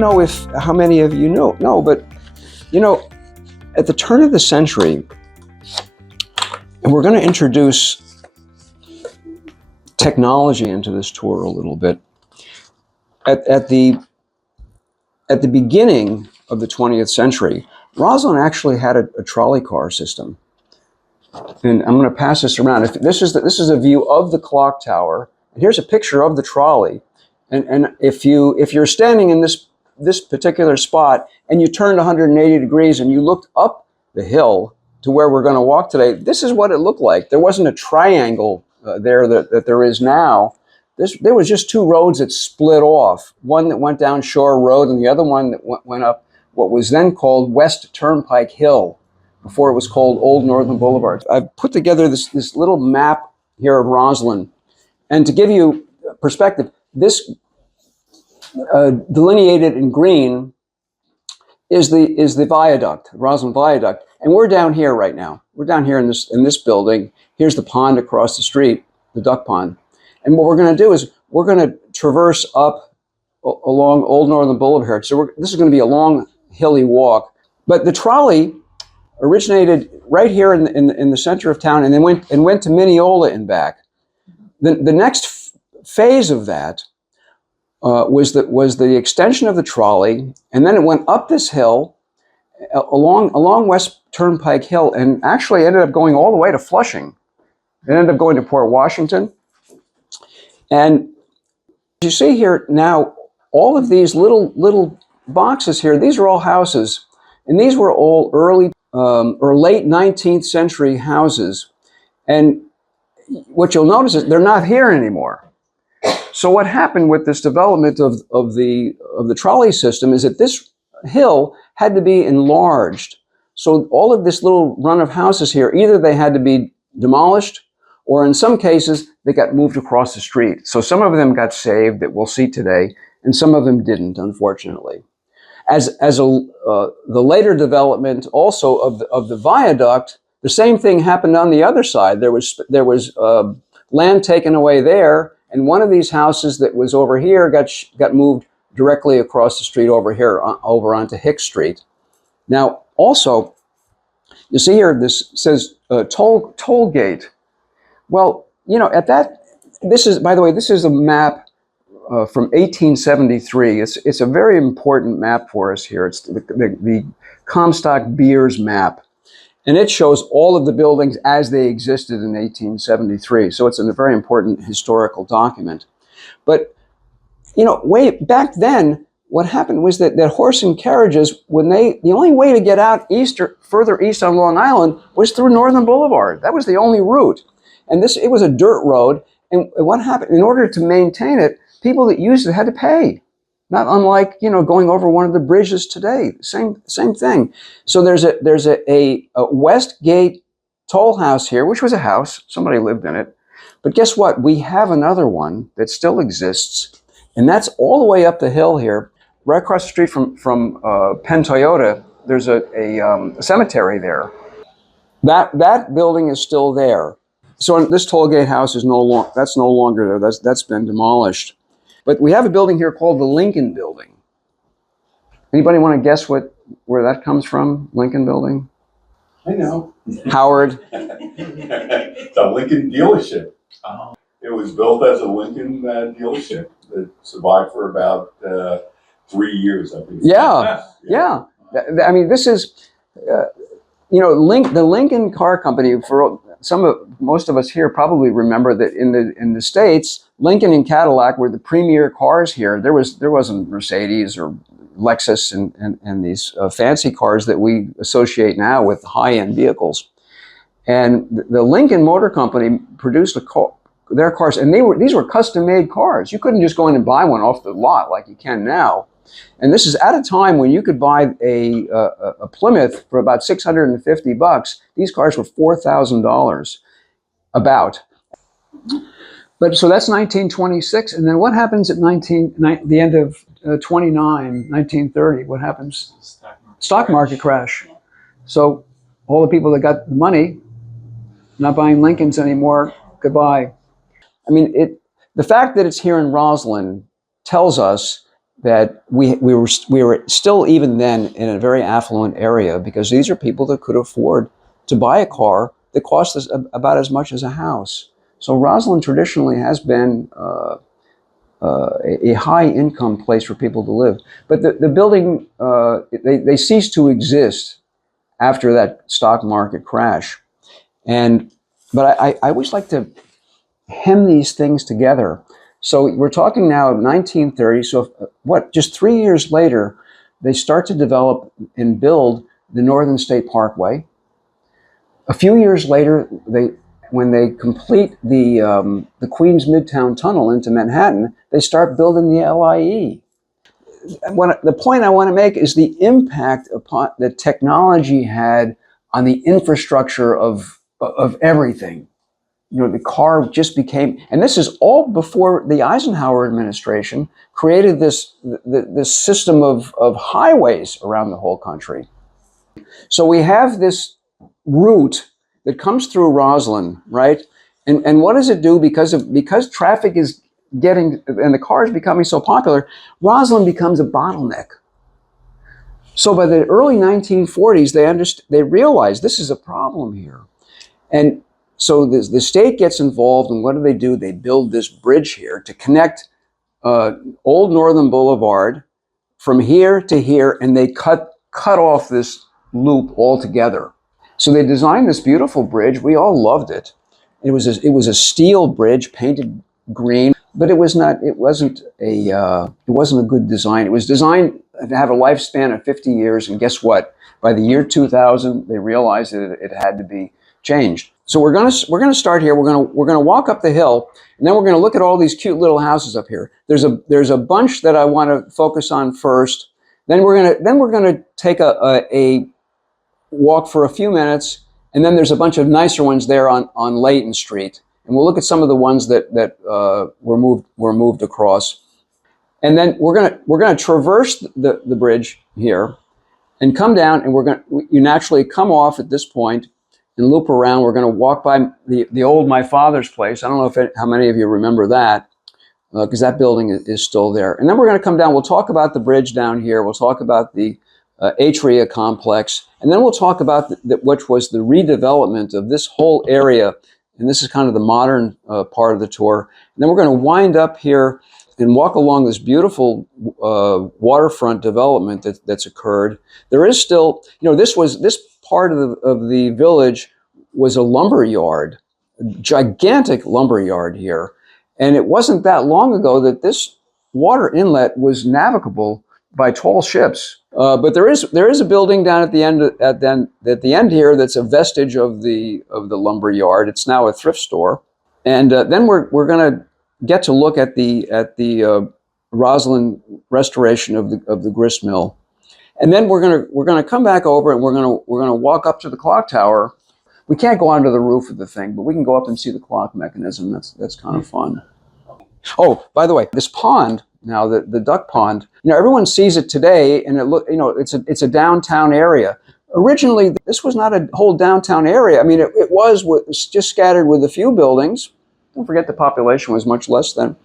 know how many of you know, but you know, at the turn of the century, and we're going to introduce technology into this tour a little bit. At the beginning of the 20th century, Roslyn actually had a trolley car system. And I'm going to pass this around. This is a view of the clock tower. And here's a picture of the trolley. And if you're standing in this particular spot and you turned 180 degrees and you looked up the hill to where we're going to walk today, this is what it looked like. There wasn't a triangle there that there is now. There was just two roads that split off. One that went down Shore Road and the other one that went up what was then called West Turnpike Hill, before it was called Old Northern Boulevard. I've put together this little map here of Roslyn. And to give you perspective, this delineated in green is the viaduct, Roslyn Viaduct. And we're down here right now. We're down here in this building. Here's the pond across the street, the duck pond. And what we're going to do is we're going to traverse up along Old Northern Boulevard. So this is going to be a long, hilly walk. But the trolley originated right here in the center of town, and then went to Mineola and back. The next phase of that was the extension of the trolley, and then it went up this hill along West Turnpike Hill, and actually ended up going all the way to Flushing. It ended up going to Port Washington. And you see here now, all of these little boxes here, these are all houses, and these were all early or late 19th century houses. And what you'll notice is they're not here anymore. So what happened with this development of the trolley system is that this hill had to be enlarged. So all of this little run of houses here, either they had to be demolished, or in some cases, they got moved across the street. So some of them got saved that we'll see today, and some of them didn't, unfortunately. The later development also of the viaduct, the same thing happened on the other side. There was land taken away there, and one of these houses that was over here got moved directly across the street over here, over onto Hicks Street. Now, also, you see here, this says toll gate. Well, you know, by the way, this is a map from 1873. It's a very important map for us here. It's the Comstock Beers map. And it shows all of the buildings as they existed in 1873. So it's a very important historical document. But, you know, way back then, what happened was that horse and carriages, the only way to get out east or further east on Long Island was through Northern Boulevard. That was the only route. And it was a dirt road. And what happened, in order to maintain it, people that used it had to pay. Not unlike, you know, going over one of the bridges today. Same thing. So there's a West Gate toll house here, which was a house. Somebody lived in it. But guess what? We have another one that still exists. And that's all the way up the hill here. Right across the street from Penn Toyota, there's a cemetery there. That building is still there. So this toll gate house is no longer there. That's been demolished. But we have a building here called the Lincoln Building. Anybody want to guess where that comes from? Lincoln Building? I know. Howard. It's a Lincoln dealership. Oh. It was built as a Lincoln dealership that survived for about 3 years, I think. Yeah. I mean, this is, you know, the Lincoln Car Company. For most of us here probably remember that in the States, Lincoln and Cadillac were the premier cars here. There wasn't Mercedes or Lexus and these fancy cars that we associate now with high-end vehicles. And the Lincoln Motor Company produced their cars, and these were custom-made cars. You couldn't just go in and buy one off the lot like you can now. And this is at a time when you could buy a Plymouth for about $650. These cars were $4,000 about. But so that's 1926, and then what happens at the end of 1930? What happens? Stock market crash. So all the people that got the money, not buying Lincolns anymore, goodbye. I mean, the fact that it's here in Roslyn tells us that we were still even then in a very affluent area, because these are people that could afford to buy a car that cost us about as much as a house. So Roslyn traditionally has been a high income place for people to live. But the building, they ceased to exist after that stock market crash. But I always like to hem these things together. So we're talking now of 1930. So just 3 years later, they start to develop and build the Northern State Parkway. A few years later, when they complete the Queens Midtown Tunnel into Manhattan, they start building the LIE. The point I want to make is the impact upon that technology had on the infrastructure of everything. The car just became, and this is all before the Eisenhower administration created this system of highways around the whole country. So we have this route that comes through Roslyn, right? And what does it do? Because traffic is getting, and the car is becoming so popular, Roslyn becomes a bottleneck. So by the early 1940s, they realize this is a problem here. And so the state gets involved, and what do? They build this bridge here to connect Old Northern Boulevard from here to here, and they cut off this loop altogether. So they designed this beautiful bridge. We all loved it. It was a steel bridge painted green, but it wasn't a good design. It was designed to have a lifespan of 50 years, and guess what? By the year 2000, they realized that it had to be changed. So we're gonna start here. We're gonna walk up the hill, and then we're gonna look at all these cute little houses up here. There's a bunch that I want to focus on first. Then we're gonna take a walk for a few minutes, and then there's a bunch of nicer ones there on Layton Street, and we'll look at some of the ones that were moved across. And then we're gonna traverse the bridge here, and come down, and you naturally come off at this point and loop around. We're going to walk by the old My Father's Place. I don't know how many of you remember that, because that building is still there. And then we're going to come down. We'll talk about the bridge down here. We'll talk about the Atria complex. And then we'll talk about which was the redevelopment of this whole area. And this is kind of the modern part of the tour. And then we're going to wind up here and walk along this beautiful waterfront development that's occurred. There is still, this part of the village was a lumber yard, a gigantic lumber yard here. And it wasn't that long ago that this water inlet was navigable by tall ships. But there is a building down at the end here that's a vestige of the lumber yard. It's now a thrift store. And then we're going to get to look at the Roslyn restoration of the grist mill. And then we're gonna come back over, and we're gonna walk up to the clock tower. We can't go onto the roof of the thing, but we can go up and see the clock mechanism. That's kind of fun. Oh, by the way, this pond now, the duck pond. Everyone sees it today, and it's a downtown area. Originally, this was not a whole downtown area. I mean, it was just scattered with a few buildings. Don't forget the population was much less then.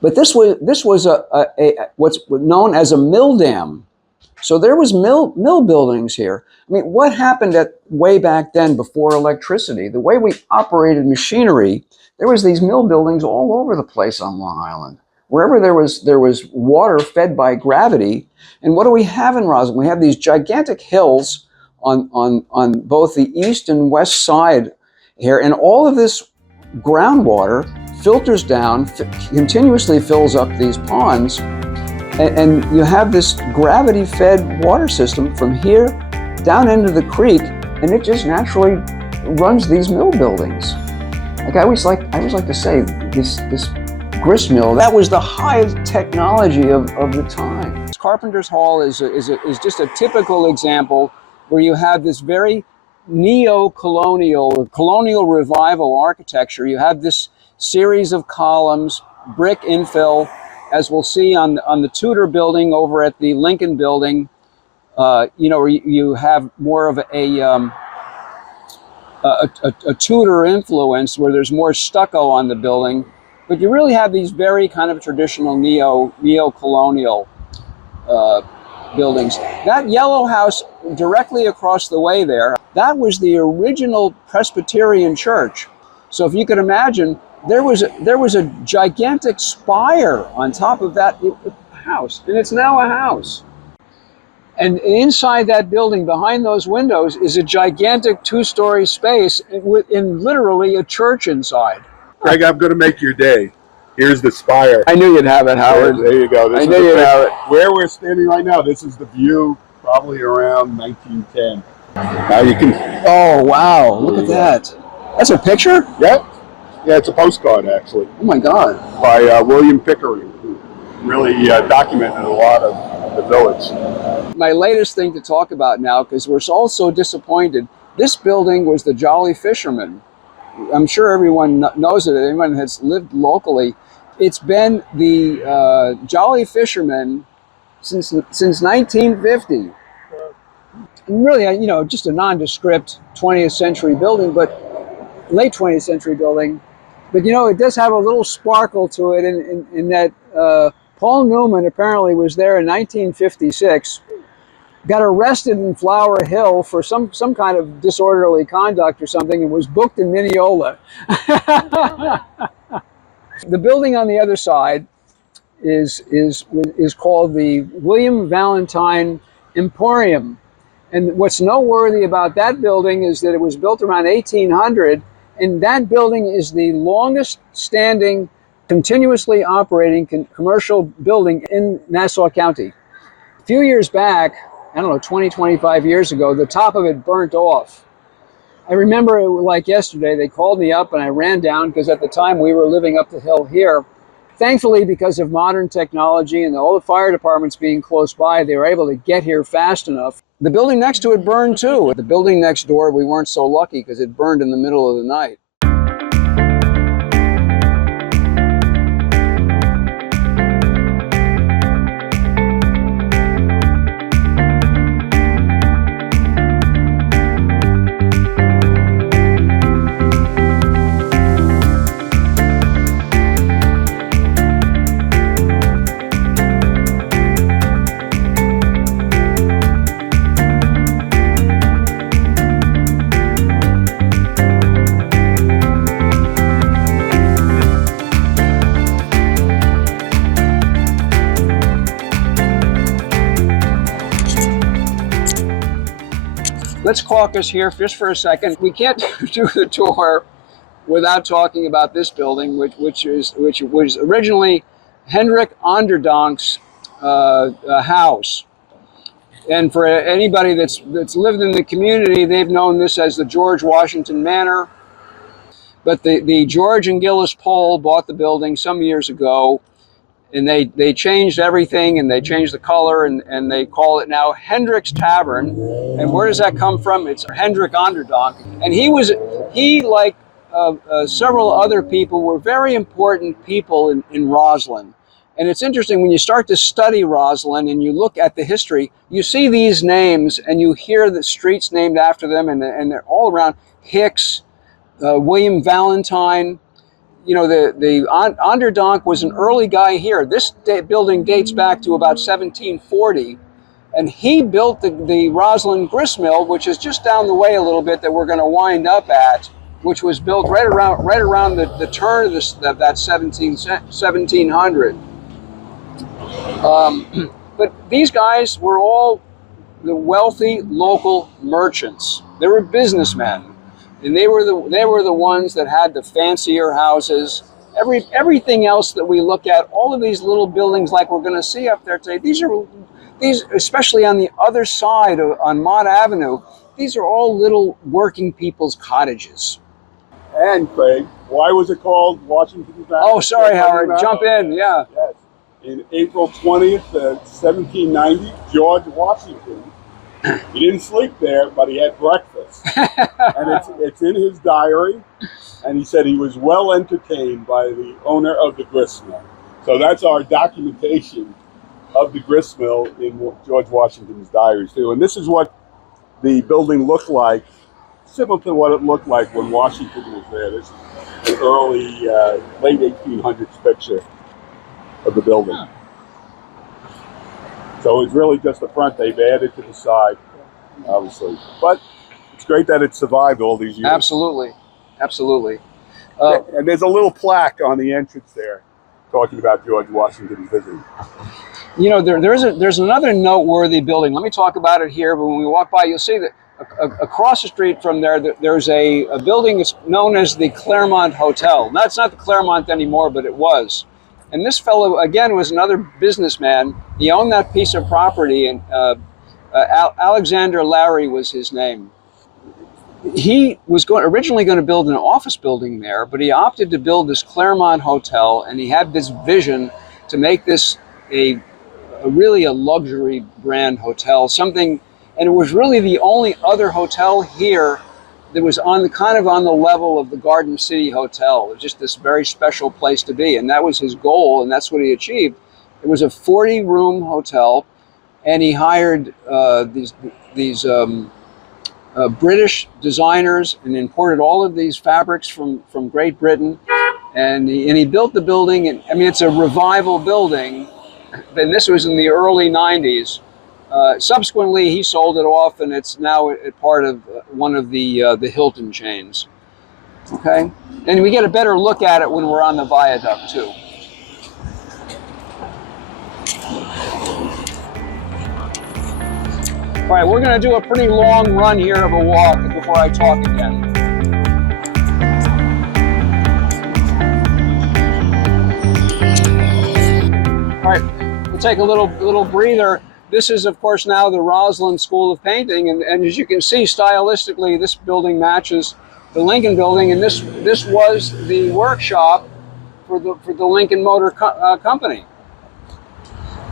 But this was a what's known as a mill dam. So there was mill buildings here. I mean, what happened way back then before electricity? The way we operated machinery, there was these mill buildings all over the place on Long Island. Wherever there was water fed by gravity. And what do we have in Roslyn? We have these gigantic hills on both the east and west side here, and all of this groundwater filters down, continuously fills up these ponds. And you have this gravity-fed water system from here down into the creek, and it just naturally runs these mill buildings. Like I always like to say, this grist mill, that was the high technology of the time. Carpenter's Hall is just a typical example where you have this very neo-colonial or colonial revival architecture. You have this series of columns, brick infill, as we'll see on the Tudor building over at the Lincoln building. You have more of a Tudor influence where there's more stucco on the building. But you really have these very kind of traditional neo-colonial buildings. That yellow house directly across the way there, that was the original Presbyterian church. So if you could imagine, there was a gigantic spire on top of that house, and it's now a house. And inside that building, behind those windows, is a gigantic two-story space in literally a church inside. Craig, I'm going to make your day. Here's the spire. I knew you'd have it, Howard. There you go. This I is knew the you'd place. have it. Where we're standing right now, this is the view probably around 1910. Now you can... Oh, wow. Look at that. That's a picture? Yeah. Yeah, it's a postcard, actually, Oh, my God. by William Pickering, who really documented a lot of the village. My latest thing to talk about now, because we're all so disappointed, this building was the Jolly Fisherman. I'm sure everyone knows it. Anyone that's lived locally. It's been the Jolly Fisherman since 1950. And really, you know, just a nondescript 20th century building, but late 20th century building. But, you know, it does have a little sparkle to it in that Paul Newman apparently was there in 1956, got arrested in Flower Hill for some kind of disorderly conduct or something, and was booked in Mineola. The building on the other side is called the William Valentine Emporium. And what's noteworthy about that building is that it was built around 1800, and that building is the longest standing, continuously operating commercial building in Nassau County. A few years back, I don't know, 20, 25 years ago, the top of it burnt off. I remember it like yesterday. They called me up and I ran down because at the time we were living up the hill here. Thankfully, because of modern technology and all the fire departments being close by, they were able to get here fast enough. The building next to it burned too. The building next door, we weren't so lucky because it burned in the middle of the night. Let's caucus here just for a second. We can't do the tour without talking about this building, which was originally Hendrik Onderdonk's house. And for anybody that's lived in the community, they've known this as the George Washington Manor. But the George and Gillis Pole bought the building some years ago, and they changed everything, and they changed the color, and they call it now Hendrik's Tavern. And where does that come from? It's Hendrik Onderdonk. And he like several other people were very important people in Roslyn. And it's interesting when you start to study Roslyn and you look at the history, you see these names and you hear the streets named after them, and they're all around. Hicks, William Valentine. You know, the Onderdonk was an early guy here. This building dates back to about 1740, and he built the Roslyn Grist Mill, which is just down the way a little bit that we're going to wind up at, which was built right around the turn of that 1700. But these guys were all the wealthy local merchants. They were businessmen. And they were the ones that had the fancier houses. Everything else that we look at, all of these little buildings like we're going to see up there today, these especially on the other side on Mott Avenue, these are all little working people's cottages. And Craig, why was it called Washington's Manor? Oh, sorry, Howard. Jump in. Yeah. Yes. In April 20th, 1790, George Washington, he didn't sleep there, but he had breakfast. And it's in his diary. And he said he was well entertained by the owner of the grist mill. So that's our documentation of the grist mill in George Washington's diaries too. And this is what the building looked like, similar to what it looked like when Washington was there. an early, late 1800s picture of the building. Huh. So it's really just the front. They've added to the side, obviously. But it's great that it survived all these years. Absolutely, absolutely. And there's a little plaque on the entrance there talking about George Washington's visit. You know, there's another noteworthy building. Let me talk about it here. But when we walk by, you'll see that across the street from there, there's a building that's known as the Claremont Hotel. Now, it's not the Claremont anymore, but it was. And this fellow, again, was another businessman. He owned that piece of property, and Alexander Larry was his name. He was originally going to build an office building there, but he opted to build this Claremont Hotel, and he had this vision to make this really a luxury brand hotel, something, and it was really the only other hotel here that was on the level of the Garden City Hotel. It was just this very special place to be, and that was his goal, and that's what he achieved. It was a 40-room hotel, and he hired these British designers and imported all of these fabrics from Great Britain, and he built the building. And I mean, it's a revival building. And this was in the early 90s. Subsequently, he sold it off, and it's now a part of one of the Hilton chains. Okay, and we get a better look at it when we're on the viaduct too. All right, we're going to do a pretty long run here of a walk before I talk again. All right, we'll take a little breather. This is, of course, now the Roslyn School of Painting, and as you can see, stylistically, this building matches the Lincoln Building, and this was the workshop for the Lincoln Motor Company.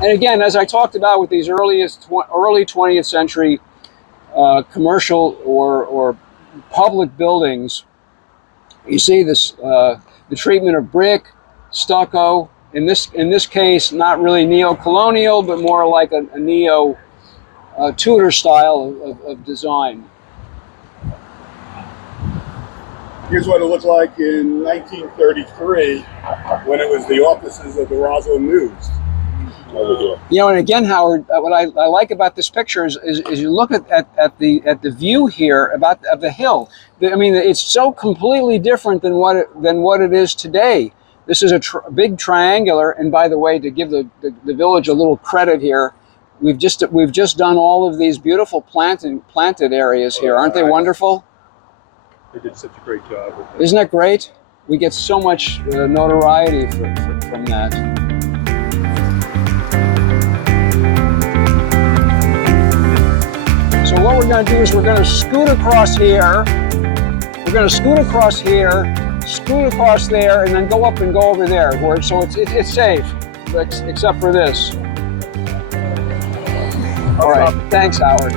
And again, as I talked about with these early 20th century commercial or public buildings, you see this the treatment of brick, stucco. In this case, not really neo-colonial, but more like a neo-Tudor style of design. Here's what it looked like in 1933 when it was the offices of the Roslyn News. You know, and again, Howard, what I like about this picture is you look at the view here of the hill. I mean, it's so completely different than what it is today. This is a big triangular, and by the way, to give the village a little credit here, we've just done all of these beautiful planted areas here. Aren't they wonderful? They did such a great job with it. Isn't that great? We get so much notoriety from that. So what we're going to do is we're going to scoot across here. We're going to scoot across here, scoot across there, and then go up and go over there. So it's safe, except for this. All right. Thanks, Howard.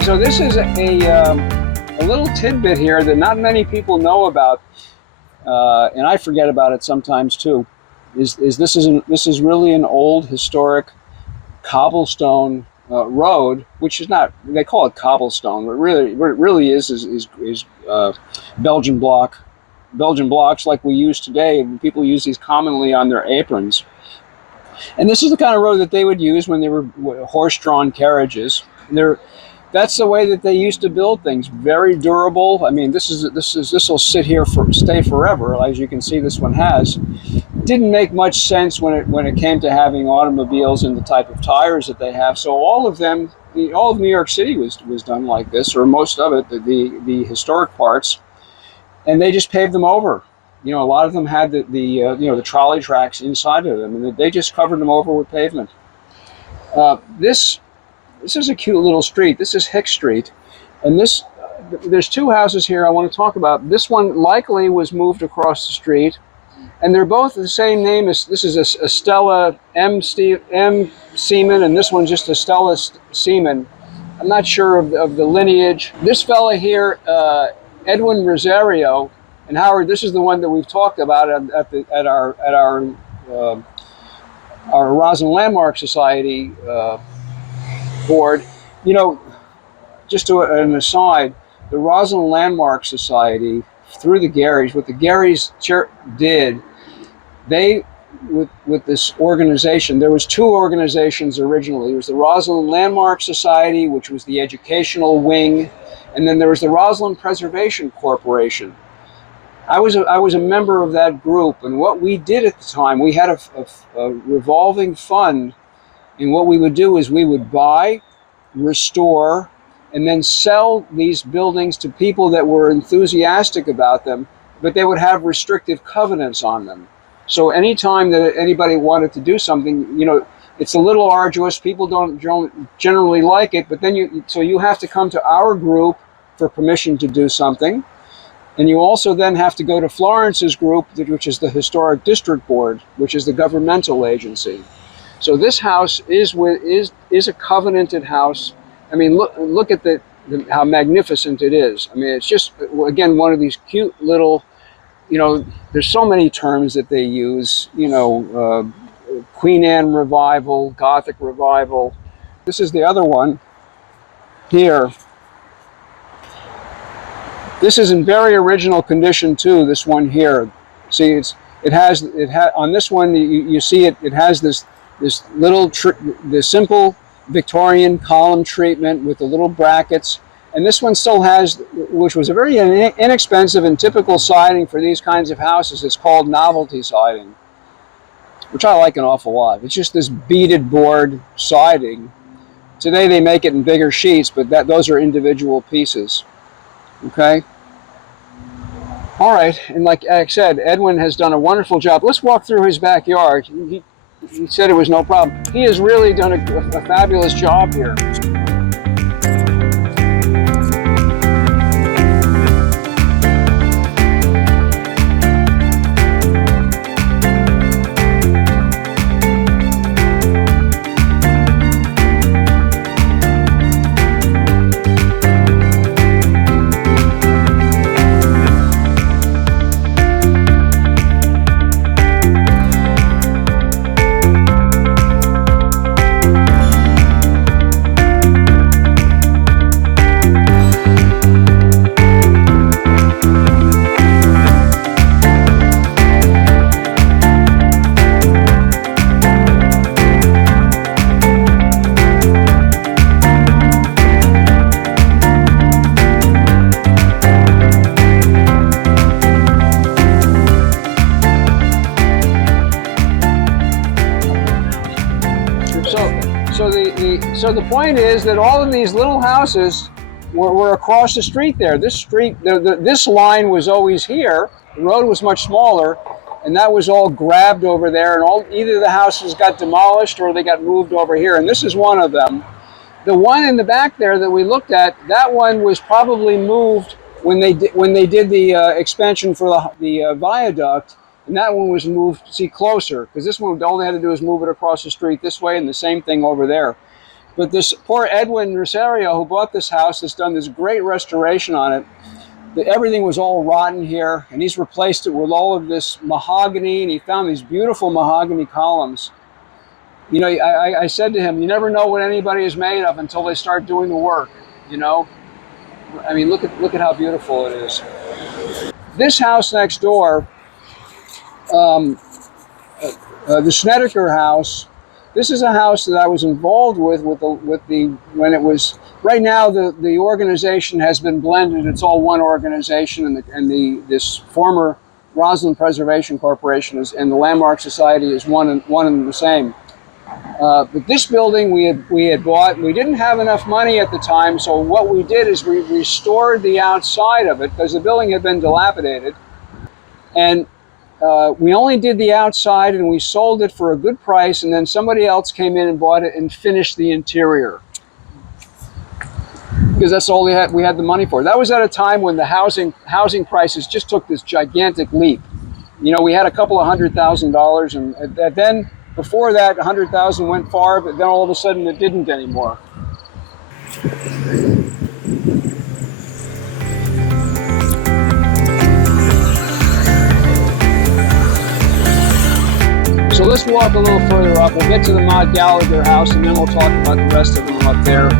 So this is a little tidbit here that not many people know about, and I forget about it sometimes too. This is really an old historic cobblestone road, which is not, they call it cobblestone, but really what it really is Belgian blocks like we use today. People use these commonly on their aprons, and this is the kind of road that they would use when they were horse-drawn carriages. That's the way that they used to build things. Very durable. I mean, this will stay forever. As you can see, this one has. Didn't make much sense when it came to having automobiles and the type of tires that they have. So all of New York City was done like this, or most of it, the historic parts, and they just paved them over. You know, a lot of them had the trolley tracks inside of them, and they just covered them over with pavement. This is a cute little street. This is Hick Street, and there's two houses here I want to talk about. This one likely was moved across the street, and they're both the same name. This is Estella M. Seaman, and this one's just Estella Seaman. I'm not sure of the lineage. This fella here, Edwin Rosario, and Howard. This is the one that we've talked about at our Roslyn Landmark Society board. You know, just an aside, the Roslyn Landmark Society, through the Garys, what the Garys did, they, with this organization, there was two organizations originally. There was the Roslyn Landmark Society, which was the educational wing, and then there was the Roslyn Preservation Corporation. I was a member of that group, and what we did at the time, we had a revolving fund, and what we would do is we would buy, restore, and then sell these buildings to people that were enthusiastic about them, but they would have restrictive covenants on them. So anytime that anybody wanted to do something, you know, it's a little arduous. People don't generally like it, but then you have to come to our group for permission to do something. And you also then have to go to Florence's group, which is the Historic District Board, which is the governmental agency. So this house is a covenanted house. I mean, look at how magnificent it is. I mean, it's just, again, one of these cute little, you know, there's so many terms that they use, you know, Queen Anne revival, Gothic revival. This is the other one here. This is in very original condition too, this one here. See, it has on this one, you see it has this little, the simple Victorian column treatment with the little brackets. And this one still has, which was a very inexpensive and typical siding for these kinds of houses. It's called novelty siding, which I like an awful lot. It's just this beaded board siding. Today they make it in bigger sheets, but those are individual pieces. Okay? All right, and like I said, Edwin has done a wonderful job. Let's walk through his backyard. He said it was no problem. He has really done a fabulous job here. So the point is that all of these little houses were across the street there. This street, this line was always here. The road was much smaller, and that was all grabbed over there, and either the houses got demolished or they got moved over here, and this is one of them. The one in the back there that we looked at, that one was probably moved when they did the expansion for the viaduct, and that one was moved, see, closer, because this one, all they had to do was move it across the street this way, and the same thing over there. But this poor Edwin Rosario, who bought this house, has done this great restoration on it. Everything was all rotten here, and he's replaced it with all of this mahogany, and he found these beautiful mahogany columns. You know, I said to him, you never know what anybody is made of until they start doing the work, you know? I mean, look at how beautiful it is. This house next door, the Snedeker house, this is a house that I was involved with when it was, right now the organization has been blended. It's all one organization, and this former Roslyn Preservation Corporation and the Landmark Society is one and the same. But this building we had bought. We didn't have enough money at the time, so what we did is we restored the outside of it because the building had been dilapidated. And we only did the outside, and we sold it for a good price, and then somebody else came in and bought it and finished the interior, because that's all we had the money for. That was at a time when the housing prices just took this gigantic leap. You know, we had a couple of $100,000, and then before that, 100,000 went far, but then all of a sudden it didn't anymore. So let's walk a little further up. We'll get to the Maud Gallagher house, and then we'll talk about the rest of them up there.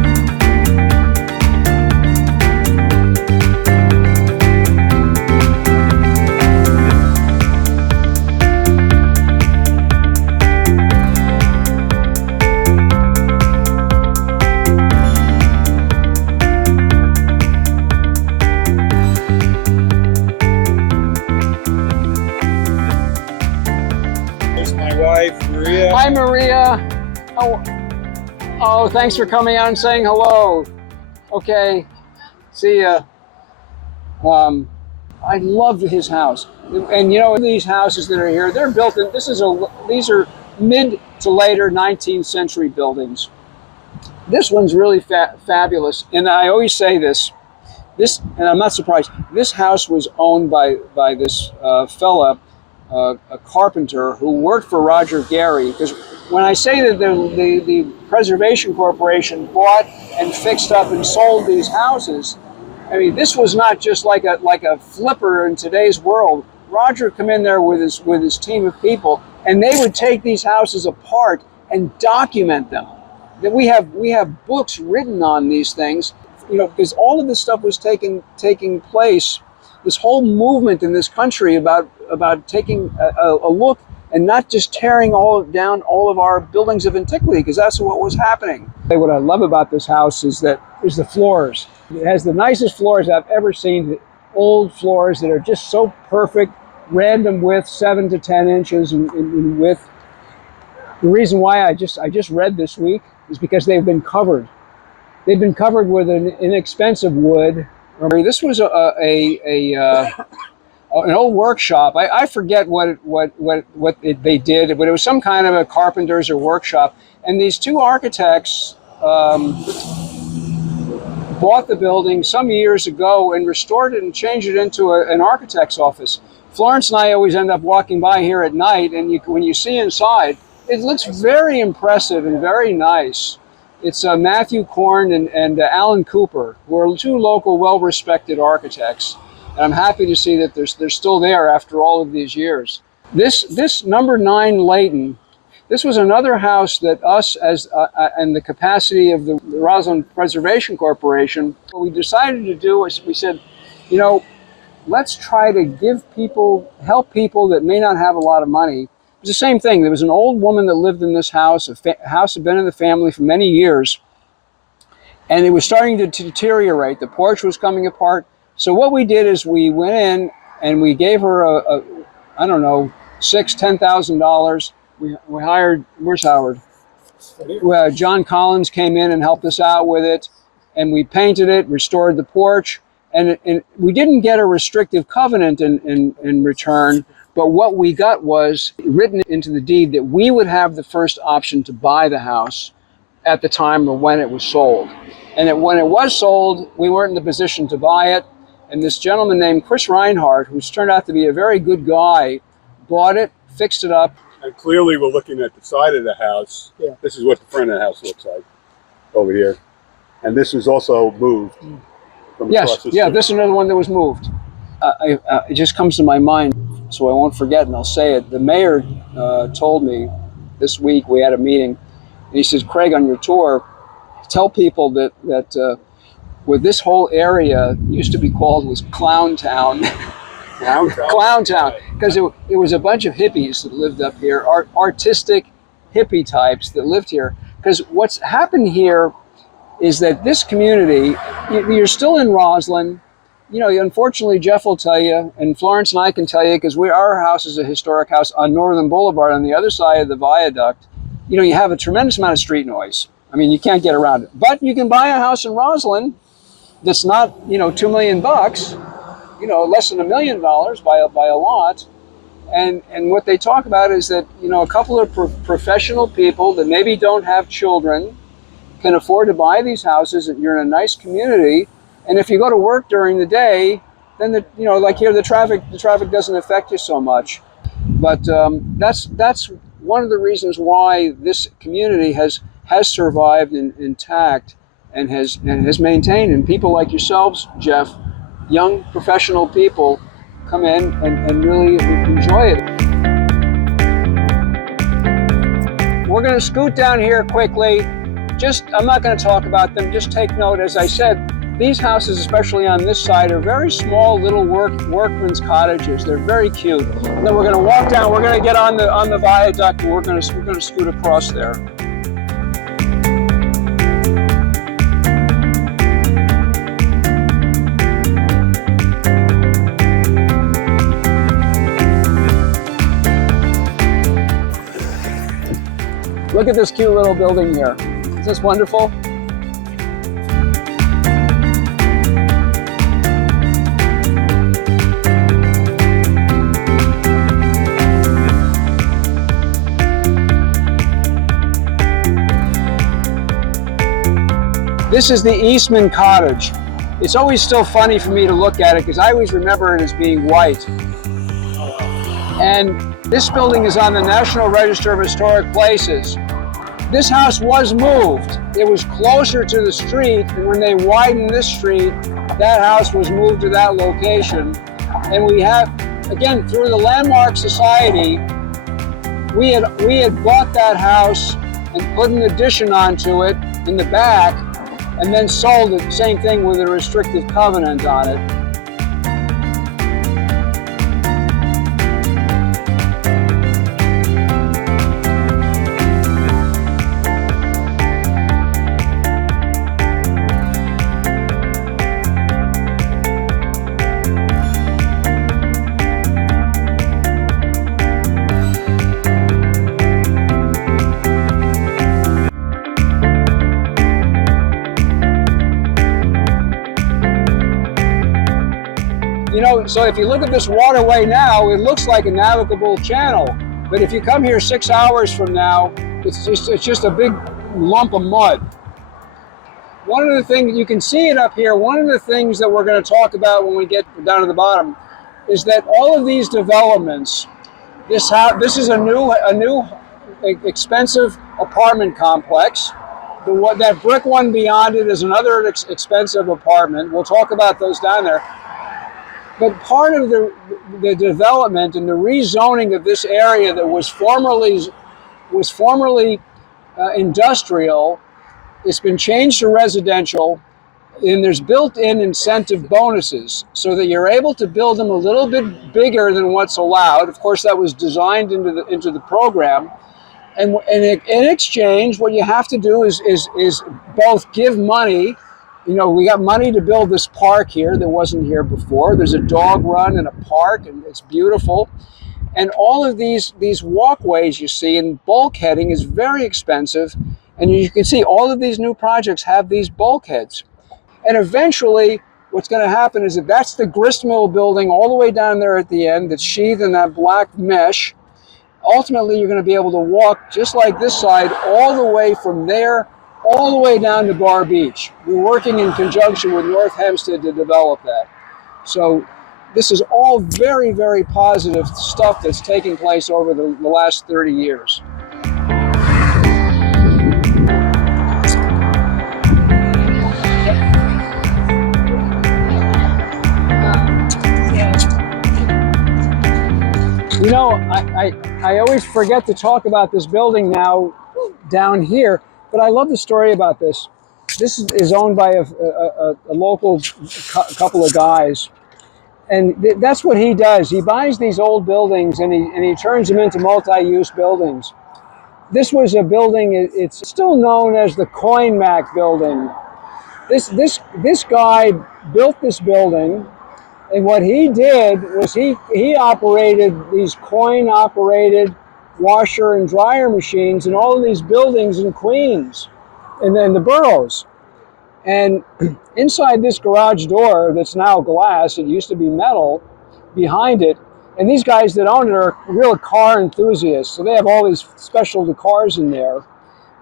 Maria. Hi, Maria. Oh, thanks for coming out and saying hello. Okay, see ya. I love his house, and you know, these houses that are here, they're built in. These are mid to later 19th century buildings. This one's really fabulous, and I always say this, and I'm not surprised. This house was owned by this fella. A carpenter who worked for Roger Gary, because when I say that the Preservation Corporation bought and fixed up and sold these houses, I mean, this was not just like a flipper in today's world. Roger come in there with his team of people, and they would take these houses apart and document them. That we have books written on these things, you know, because all of this stuff was taking place. This whole movement in this country about taking a look and not just tearing down all of our buildings of antiquity, because that's what was happening. What I love about this house is the floors. It has the nicest floors I've ever seen. Old floors that are just so perfect, random width, 7 to 10 inches in width. The reason why I just read this week is because they've been covered. They've been covered with an inexpensive wood. This was an old workshop. I forget what they did, but it was some kind of a carpenter's or workshop. And these two architects bought the building some years ago and restored it and changed it into an architect's office. Florence and I always end up walking by here at night, and when you see inside, it looks very impressive and very nice. It's Matthew Korn and Alan Cooper, who are two local, well-respected architects. And I'm happy to see that they're still there after all of these years. This number 9 Layton, this was another house that us, as and the capacity of the Roslyn Preservation Corporation, what we decided to do was we said, you know, let's try to help people that may not have a lot of money. It was the same thing. There was an old woman that lived in this house. A house had been in the family for many years, and it was starting to deteriorate. The porch was coming apart. So what we did is we went in and we gave her I don't know, $10,000. We hired, where's Howard? John Collins came in and helped us out with it, and we painted it, restored the porch, and we didn't get a restrictive covenant in return. But what we got was written into the deed that we would have the first option to buy the house at the time of when it was sold. And when it was sold, we weren't in the position to buy it. And this gentleman named Chris Reinhardt, who's turned out to be a very good guy, bought it, fixed it up. And clearly we're looking at the side of the house. Yeah. This is what the front of the house looks like over here. And this was also moved from across the street. This is another one that was moved. It just comes to my mind, so I won't forget, and I'll say it. The mayor told me this week, we had a meeting, and he says, Craig, on your tour, tell people that with this whole area used to be called was Clown Town. Clown Town, because it was a bunch of hippies that lived up here, artistic hippie types that lived here. Because what's happened here is that this community, you're still in Roslyn. You know, unfortunately, Jeff will tell you, and Florence and I can tell you, because our house is a historic house on Northern Boulevard on the other side of the viaduct. You know, you have a tremendous amount of street noise. I mean, you can't get around it. But you can buy a house in Roslyn that's not, $2 million, less than $1 million by a lot, And what they talk about is that, you know, a couple of professional people that maybe don't have children can afford to buy these houses, and you're in a nice community. And if you go to work during the day, then you know, like here, the traffic doesn't affect you so much. But that's one of the reasons why this community has survived intact and has maintained. And people like yourselves, Jeff, young professional people, come in and really enjoy it. We're going to scoot down here quickly. I'm not going to talk about them. Just take note, as I said, these houses, especially on this side, are very small little workmen's cottages. They're very cute. And then we're going to walk down. We're going to get on the viaduct, and we're going to scoot across there. Look at this cute little building here. Isn't this wonderful? This is the Eastman Cottage. It's always still funny for me to look at it because I always remember it as being white. And this building is on the National Register of Historic Places. This house was moved. It was closer to the street, and when they widened this street, that house was moved to that location. And we have, again, through the Landmark Society, we had bought that house and put an addition onto it in the back, and then sold it, same thing with a restrictive covenant on it. You know, so if you look at this waterway now, it looks like a navigable channel. But if you come here 6 hours from now, it's just a big lump of mud. One of the things, you can see it up here, one of the things that we're going to talk about when we get down to the bottom is that all of these developments, this is a new expensive apartment complex. That brick one beyond it is another expensive apartment. We'll talk about those down there. But part of the development and the rezoning of this area that was formerly industrial, it's been changed to residential, and there's built-in incentive bonuses so that you're able to build them a little bit bigger than what's allowed. Of course, that was designed into the program. And in exchange, what you have to do is both give money. You know, we got money to build this park here that wasn't here before. There's a dog run and a park, and it's beautiful. And all of these walkways you see, and bulkheading is very expensive. And you can see all of these new projects have these bulkheads. And eventually, what's going to happen is that's the grist mill building all the way down there at the end that's sheathed in that black mesh. Ultimately, you're going to be able to walk just like this side all the way from there all the way down to Bar Beach. We're working in conjunction with North Hempstead to develop that. So this is all very, very positive stuff that's taking place over the last 30 years. You know, I always forget to talk about this building now down here, but I love the story about this. This is owned by a local couple of guys, and that's what he does. He buys these old buildings and he turns them into multi-use buildings. This was a building, it's still known as the Coinmac building. This guy built this building, and what he did was he operated these coin-operated washer and dryer machines in all of these buildings in Queens and then the boroughs. And inside this garage door that's now glass, it used to be metal, behind it, And these guys that own it are real car enthusiasts, so they have all these special cars in there.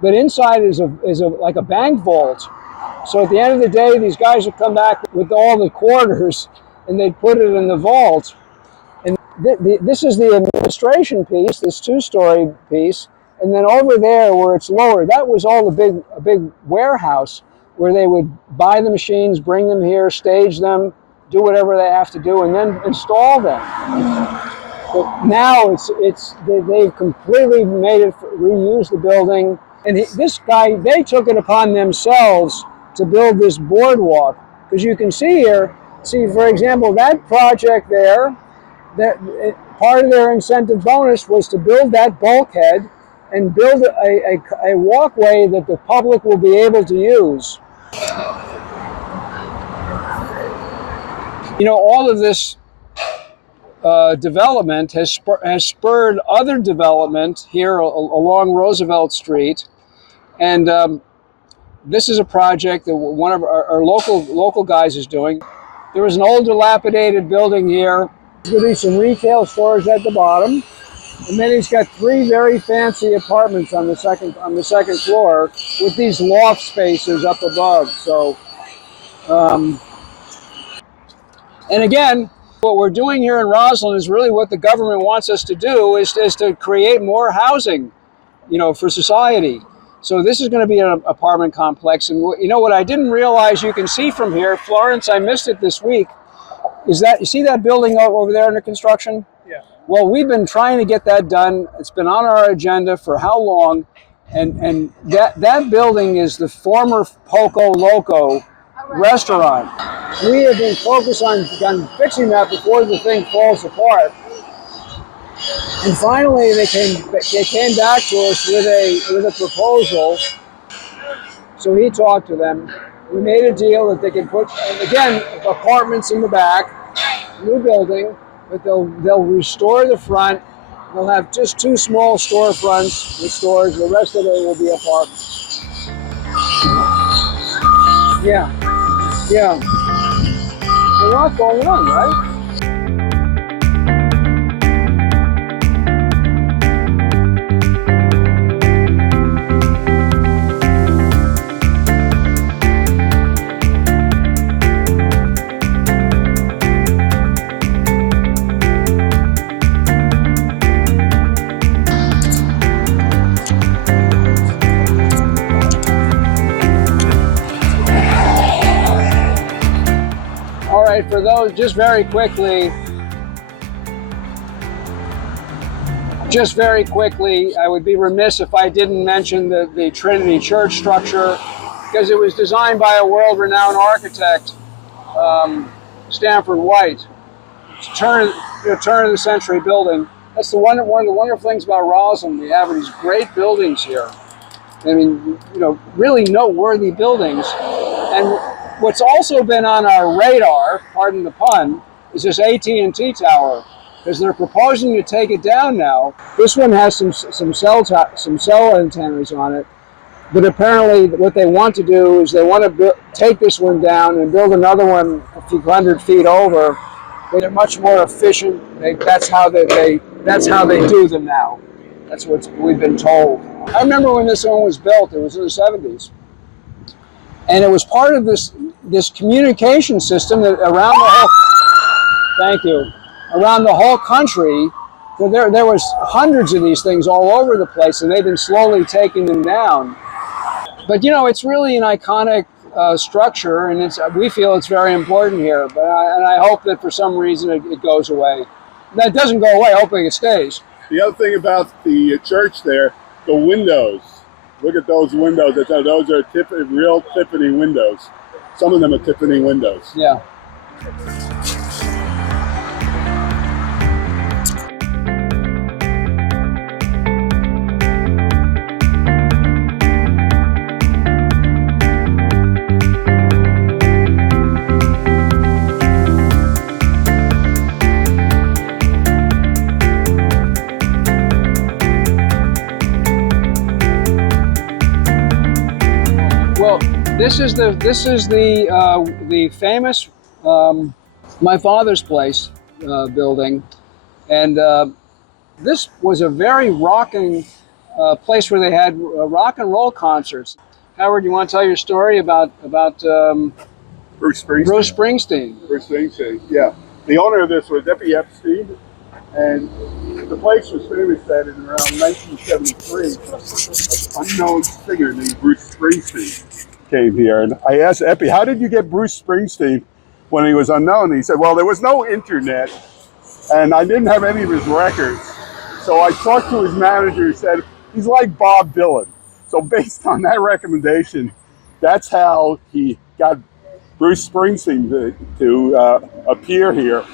But inside is like a bank vault. So at the end of the day, these guys would come back with all the quarters, and they'd put it in the vault. And this is the administration piece, this two-story piece. And then over there, where it's lower, that was all a big warehouse where they would buy the machines, bring them here, stage them, do whatever they have to do, and then install them. But now they've completely made it, reused the building. And this guy, they took it upon themselves to build this boardwalk. Because you can see here, for example, that project there, part of their incentive bonus was to build that bulkhead and build a walkway that the public will be able to use. You know, all of this development has spurred other development here along Roosevelt Street. And this is a project that one of our local guys is doing. There was an old dilapidated building here. There's going to be some retail stores at the bottom. And then he's got 3 very fancy apartments on the second floor with these loft spaces up above. So, and again, what we're doing here in Roslyn is really what the government wants us to do, is to create more housing, you know, for society. So this is going to be an apartment complex. And you know what I didn't realize you can see from here, Florence, I missed it this week, is that, you see that building over there under construction? Yeah. Well, we've been trying to get that done. It's been on our agenda for how long? And that building is the former Poco Loco restaurant. We have been focused on fixing that before the thing falls apart. And finally, they came back to us with a proposal. So he talked to them. We made a deal that they could put, again, apartments in the back, new building, but they'll restore the front. They'll have just 2 small storefronts with stores. The rest of it will be apartments. Yeah. A lot going on, right? For those, just very quickly, I would be remiss if I didn't mention the Trinity Church structure, because it was designed by a world-renowned architect, Stanford White. It's a turn of the century building. That's one of the wonderful things about Roslyn. We have these great buildings here. I mean, you know, really noteworthy buildings. And what's also been on our radar, pardon the pun, is this AT&T tower, because they're proposing to take it down now. This one has some cell antennas on it, but apparently what they want to do is they want to take this one down and build another one a few hundred feet over. But they're much more efficient. That's how they do them now. That's what we've been told. I remember when this one was built. It was in the 70s. And it was part of this communication system that around the whole country. So there was hundreds of these things all over the place, and they've been slowly taking them down. But you know, it's really an iconic structure, and we feel it's very important here. But I hope that for some reason it goes away. That doesn't go away. Hoping it stays. The other thing about the church there, the windows. Look at those windows. Those are real Tiffany windows. Some of them are Tiffany windows. Yeah. This is the famous my father's place building. And this was a very rocking place where they had rock and roll concerts. Howard, you want to tell your story about Bruce Springsteen. Bruce Springsteen? Bruce Springsteen, yeah. The owner of this was Eppie Epstein, and the place was famous that in around 1973, an unknown singer named Bruce Springsteen came here. And I asked Eppie, how did you get Bruce Springsteen when he was unknown? And he said, well, there was no internet, and I didn't have any of his records. So I talked to his manager, who said, he's like Bob Dylan. So based on that recommendation, that's how he got Bruce Springsteen to appear here.